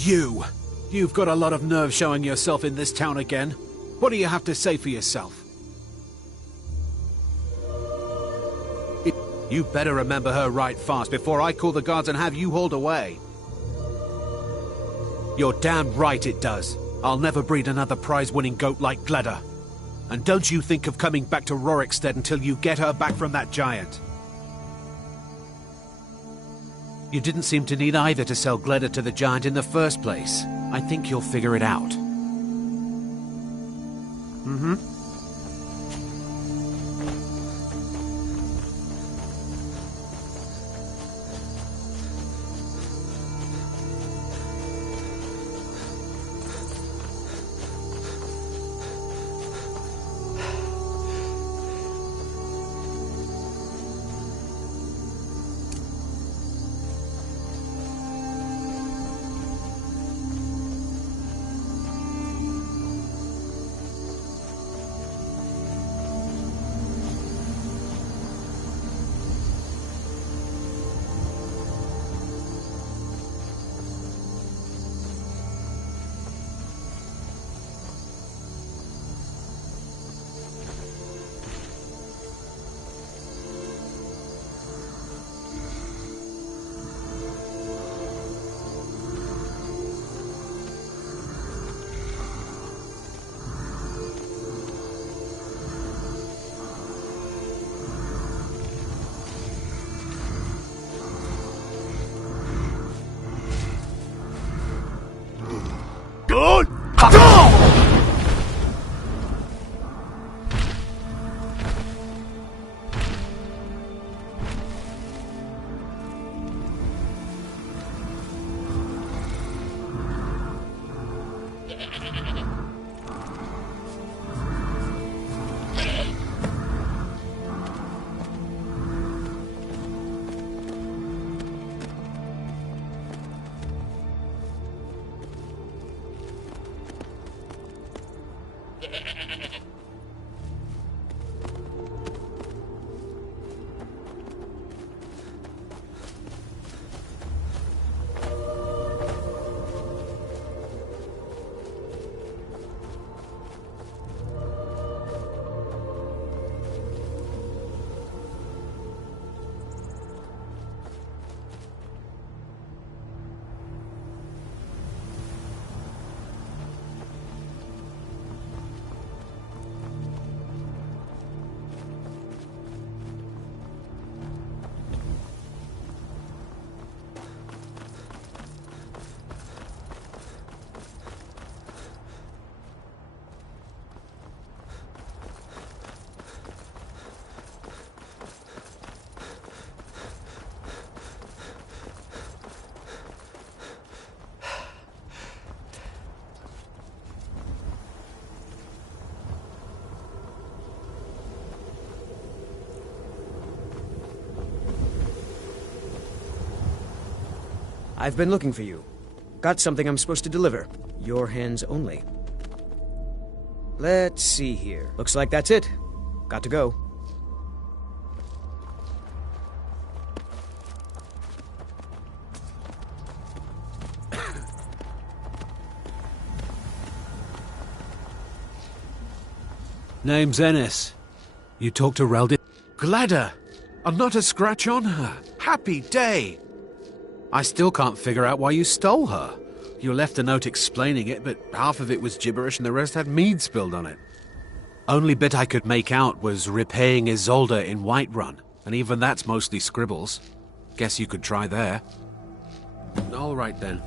You've got a lot of nerve showing yourself in this town again. What do you have to say for yourself? You better remember her right fast before I call the guards and have you hauled away. You're damn right it does. I'll never breed another prize-winning goat like Gleda. And don't you think of coming back to Rorikstead until you get her back from that giant. You didn't seem to need either to sell Gleda to the giant in the first place. I think you'll figure it out. Mm-hmm. I've been looking for you. Got something I'm supposed to deliver. Your hands only. Let's see here. Looks like that's it. Got to go. Name's Ennis. You talked to Reldin? Gleda! And not a scratch on her. Happy day! I still can't figure out why you stole her. You left a note explaining it, but half of it was gibberish and the rest had mead spilled on it. Only bit I could make out was repaying Isolde in Whiterun, and even that's mostly scribbles. Guess you could try there. All right then.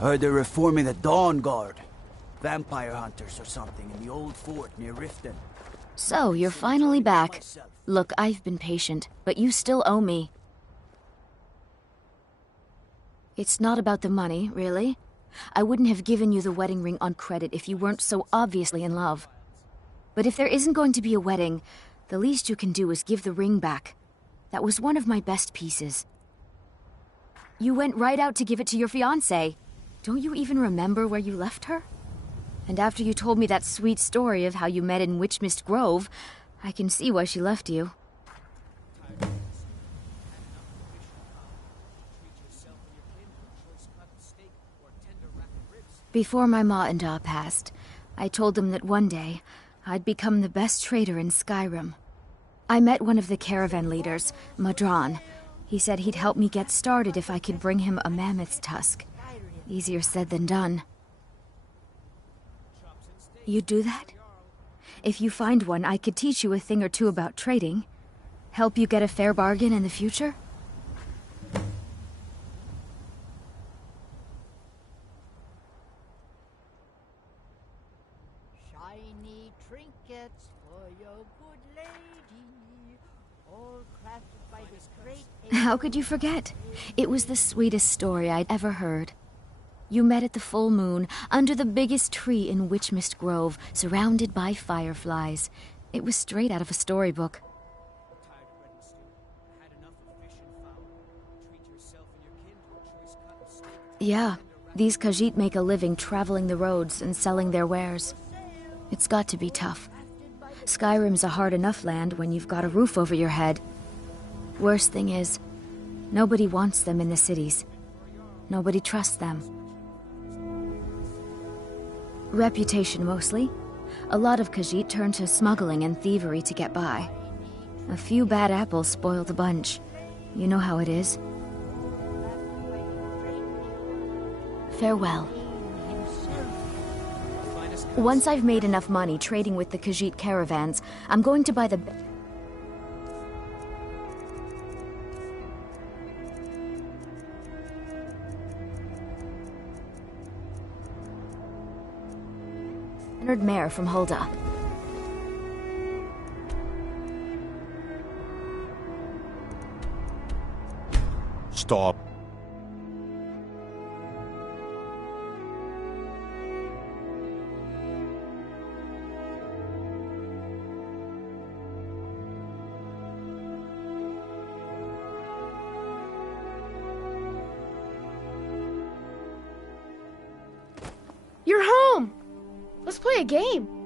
Heard they're reforming the Dawn Guard. Vampire hunters or something in the old fort near Riften. So, you're finally back. Look, I've been patient, but you still owe me. It's not about the money, really. I wouldn't have given you the wedding ring on credit if you weren't so obviously in love. But if there isn't going to be a wedding, the least you can do is give the ring back. That was one of my best pieces. You went right out to give it to your fiancé. Don't you even remember where you left her? And after you told me that sweet story of how you met in Witchmist Grove, I can see why she left you. Before my ma and Da passed, I told them that one day, I'd become the best trader in Skyrim. I met one of the caravan leaders, Madran. He said he'd help me get started if I could bring him a mammoth's tusk. Easier said than done. You'd do that? If you find one, I could teach you a thing or two about trading. Help you get a fair bargain in the future? Shiny trinkets for your good lady, all crafted by this great... How could you forget? It was the sweetest story I'd ever heard. You met at the full moon, under the biggest tree in Witchmist Grove, surrounded by fireflies. It was straight out of a storybook. Yeah, these Khajiit make a living traveling the roads and selling their wares. It's got to be tough. Skyrim's a hard enough land when you've got a roof over your head. Worst thing is, nobody wants them in the cities. Nobody trusts them. Reputation, mostly. A lot of Khajiit turn to smuggling and thievery to get by. A few bad apples spoil the bunch. You know how it is. Farewell. Once I've made enough money trading with the Khajiit caravans, I'm going to buy the... mare from Hulda. Stop. You're home! Let's play a game.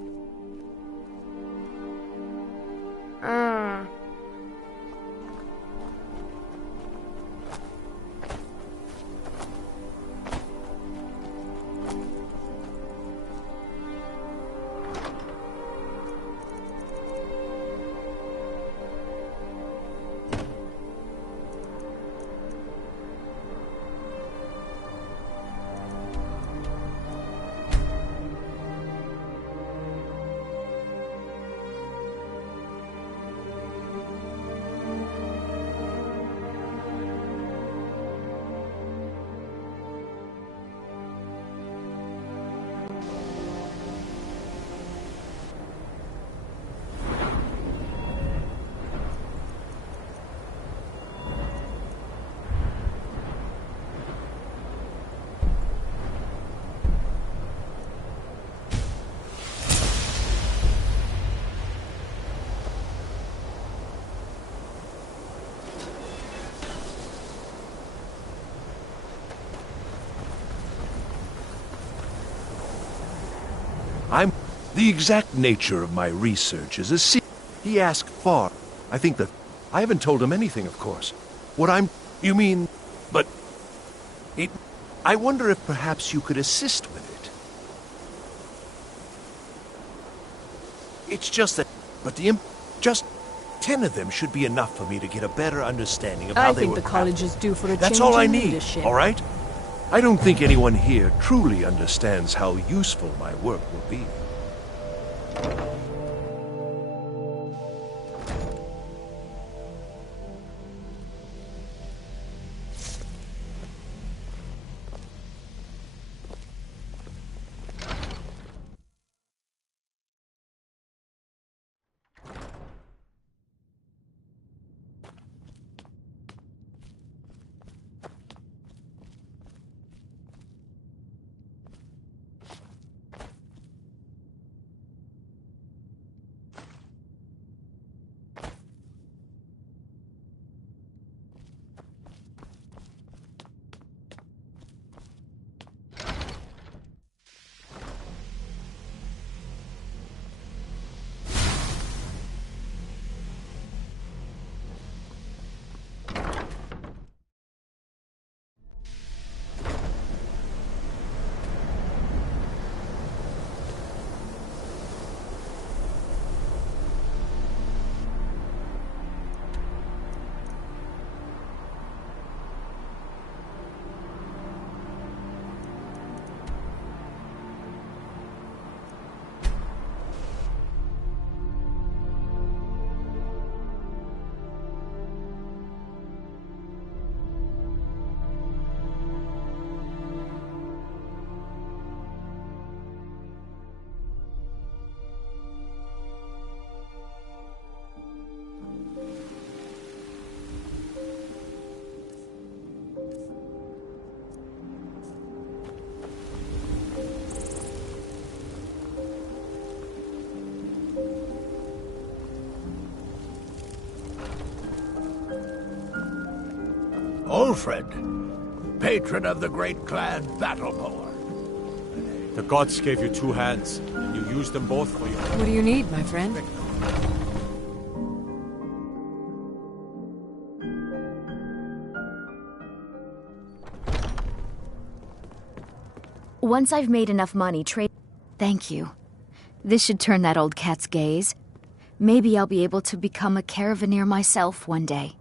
The exact nature of my research is a secret. He asked far. I think that... I haven't told him anything, of course. What I'm... You mean... But... It... I wonder if perhaps you could assist with it. It's just that... But the... Just... 10 of them should be enough for me to get a better understanding of how they were... I think the college is due for a That's change all I in need, leadership. all right? I don't think anyone here truly understands how useful my work will be. Ulfred, patron of the great clan Battleborn. The gods gave you two hands. You used them both for your... What do you need, my friend? Once I've made enough money, trade... Thank you. This should turn that old cat's gaze. Maybe I'll be able to become a caravaneer myself one day.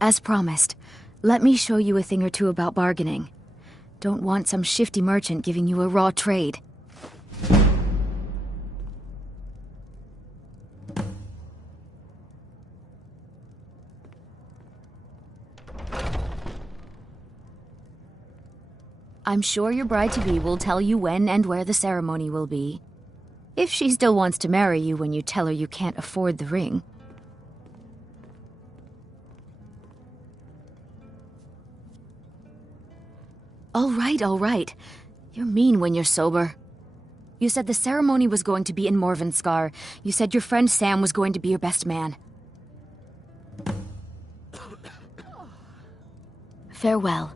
As promised, let me show you a thing or two about bargaining. Don't want some shifty merchant giving you a raw trade. I'm sure your bride-to-be will tell you when and where the ceremony will be. If she still wants to marry you when you tell her you can't afford the ring. All right. You're mean when you're sober. You said the ceremony was going to be in Morvenskar. You said your friend Sam was going to be your best man. Farewell.